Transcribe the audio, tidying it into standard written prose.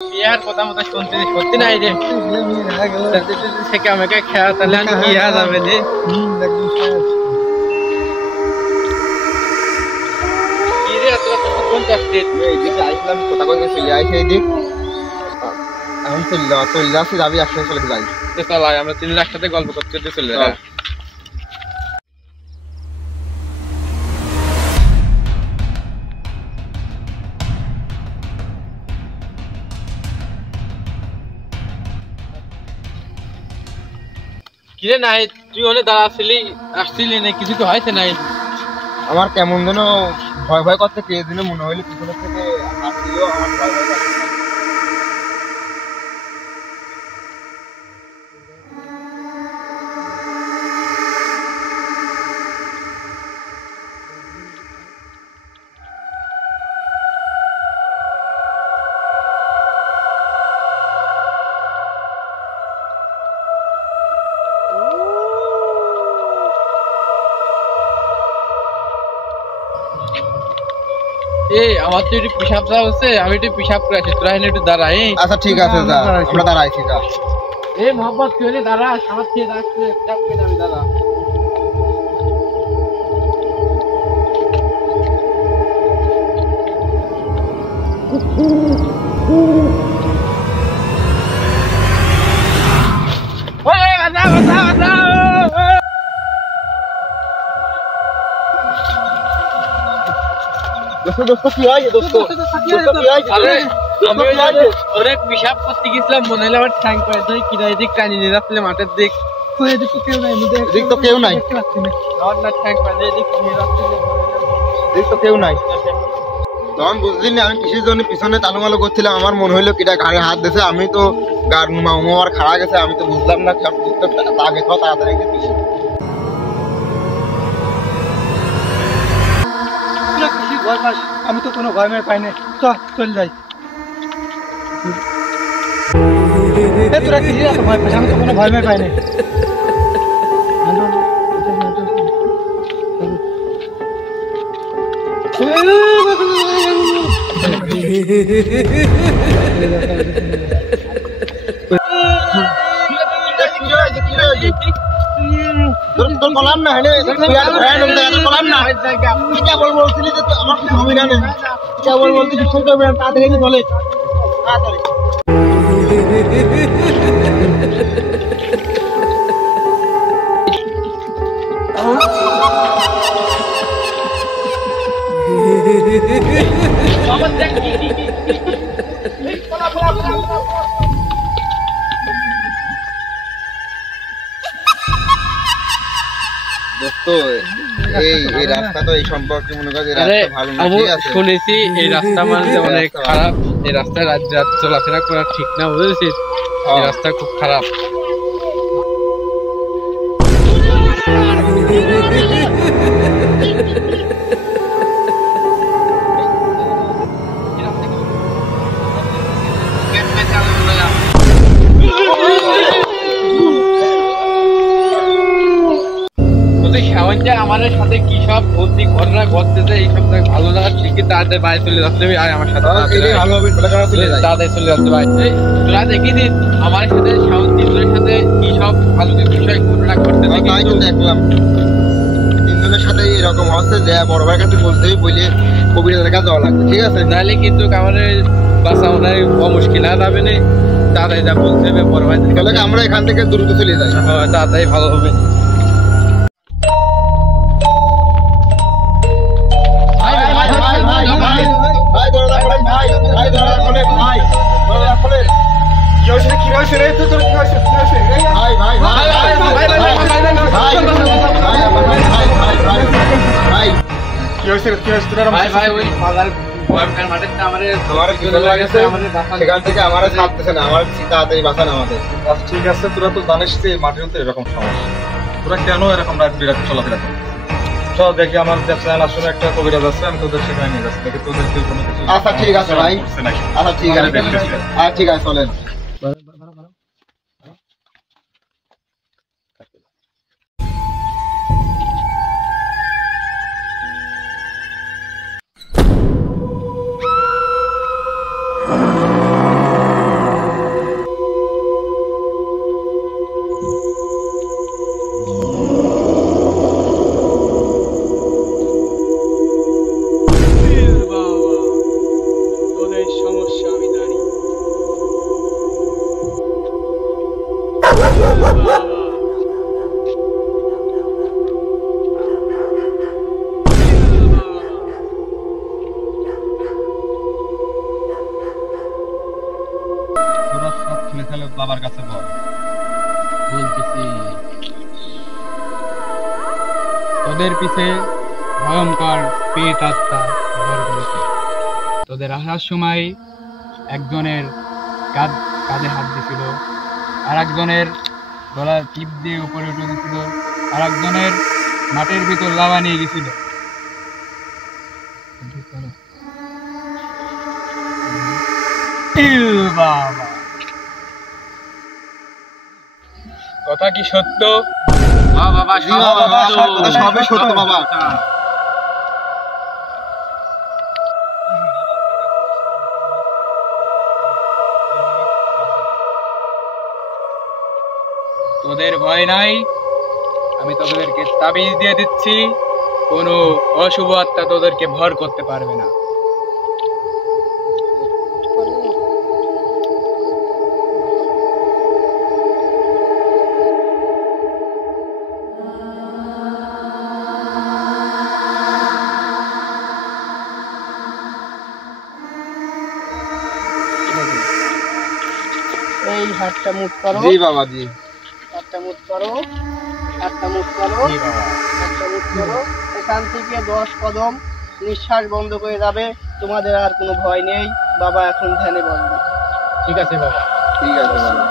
বিয়ার কথা মতো শুনতে সত্যি নাই রে থেকে আমাকে খেয়া তাহলে আমি কি আর যাবে রে কি রে তোরা তো কোন কাছে এইদিকে আইছিলাম কথা কই চলে আইছে এইদিক এখন চলে আসি যাবি একসাথে চলে যাই তো চল আমরা 3 লাখ সাথে গল্প করতে করতে চলে যাই কিরে নাই তুই ওনে দাঁড়াছিলি আসছিলি না কিছু তো হয়েছে নাই আমার কেমন যেন ভয় ভয় করতে কে দিনে মনে হইলো পিছনে থেকে আসছিল আমার ভয় ভয় করতে এই আমার তো একটু পিশাব যা হচ্ছে আমি একটু পিশাব করে আসি তোরা একটু দাঁড়াই আচ্ছা ঠিক আছে যা আমরা দাঁড়াইছি যা এই মোহাম্মদ তুই দাঁড়া আমার থেকে রাখতে পিশাব করে আমি দাঁড়া ওই বাঁচাও বাঁচাও বাঁচাও দোস্ত কি হয় দোস্ত কি হয় আরে আমি অনেক পিশাব করতে গেছিলাম মনে হলো আমার ট্যাঙ্ক পায় ধরে কিনা এদিক টানি নিয়ে যাচ্ছিলে মাঠের দিক ওই এদিক তো কেউ নাই এদিক তো কেউ নাই আমার না ট্যাঙ্ক পায় এদিক নিয়ে যাচ্ছিলে এদিক তো কেউ নাই তখন বুঝলি না আমি কিসের জন্য পিছনে তালুমালো করছিলাম আমার মনে হইলো কিটা ঘাড়ে হাত দিয়েছে আমি তো গাড় আমার খাড়া গেছে আমি তো বুঝলাম না আগে তো তাড়াতাড়ি গেছি আমি তো কোনো ভয় মেয়ে পাই না চল যাই তোরা কি ভয় পাইস আমি তো কোনো ভয় মেয়ে পাই না তোর বললাম না বললাম না কেবল বলছিলি যে আমার হবে না কেবল বলছিলি তাড়াতাড়ি বলে তাড়াতাড়ি এই রাস্তা তো এই সম্পর্কে মনে করি রাস্তা ভালো না ঠিক আছে শুনেছি এই রাস্তা মানে অনেক খারাপ এই রাস্তায় রাত চলাফেরা করা ঠিক না বুঝেছিস এই রাস্তা খুব খারাপ আমাদের সাথে কি সব ভর্তি ঘটনা ঘটতেছে এই সব ভালো লাগা ঠিকই তাড়াতাড়ি বাইরে চলে যাচ্ছে আর আমার সাথে তাড়াতাড়ি চলে যাচ্ছে ভাই তোরা দেখিস আমার সাথে তিনজনের সাথে কি সব ভালো বিষয় ঘটনা ঘটতেছে দেখলাম তিনজনের সাথে এরকম হচ্ছে যে বড় ভাইয়ের কাছে বলতেই বলে কবিরাজের কাছে যাওয়া লাগবে ঠিক আছে নাহলে কিন্তু আমাদের বাসা মনে হয় মুশকিল আর যাবে না তাড়াতাড়ি যা বলতে হবে বড় ভাই তাহলে আমরা এখান থেকে দ্রুত চলে যাই তাড়াতাড়ি ভালো হবে ঠিক আছে তোরা তো জানিস যে মাটির মধ্যে এরকম সমস্যা তোরা কেন এরকম রাত বিরাট চলাফেরা করিস চল দেখি আমার চ্যানেল আসলে একটা কবিরাজ আছে আমি তোদের সেখানে নিয়ে যাচ্ছি দেখি তোদের কেউ কোনো কিছু আচ্ছা ঠিক আছে ভাই আচ্ছা ঠিক আছে ঠিক আছে চলেন থাকলে তাহলে বাবার কাছে বল। বলতেছি তোদের পিছে ভয়ঙ্কর পেট আত্মা ভর করেছে। তোদের আসার সময় একজনের কাঁধে হাত দিছিল, আর একজনের গলার টিপ দিয়ে উপরে উঠে দিছিল, আর একজনের মাটির ভিতর লাভা নিয়ে গেছিল। বাবা, কথা কি সত্য? হ্যাঁ বাবা, সবই সত্য বাবা। তোদের ভয় নাই, আমি তোদেরকে তাবিজ দিয়ে দিচ্ছি, কোনো অশুভ আত্মা তোদেরকে ভর করতে পারবে না। এই হাতটা মুখ করো। জি বাবা, জি। হাতটা মুখ করো, হাতটা মুখ করো, জি বাবা। হাতটা মুখ করো। এখান থেকে 10 কদম নিঃশ্বাস বন্ধ করে যাবে, তোমাদের আর কোনো ভয় নেই। বাবা এখন ধ্যানে বসবে। ঠিক আছে বাবা। ঠিক আছে বাবা।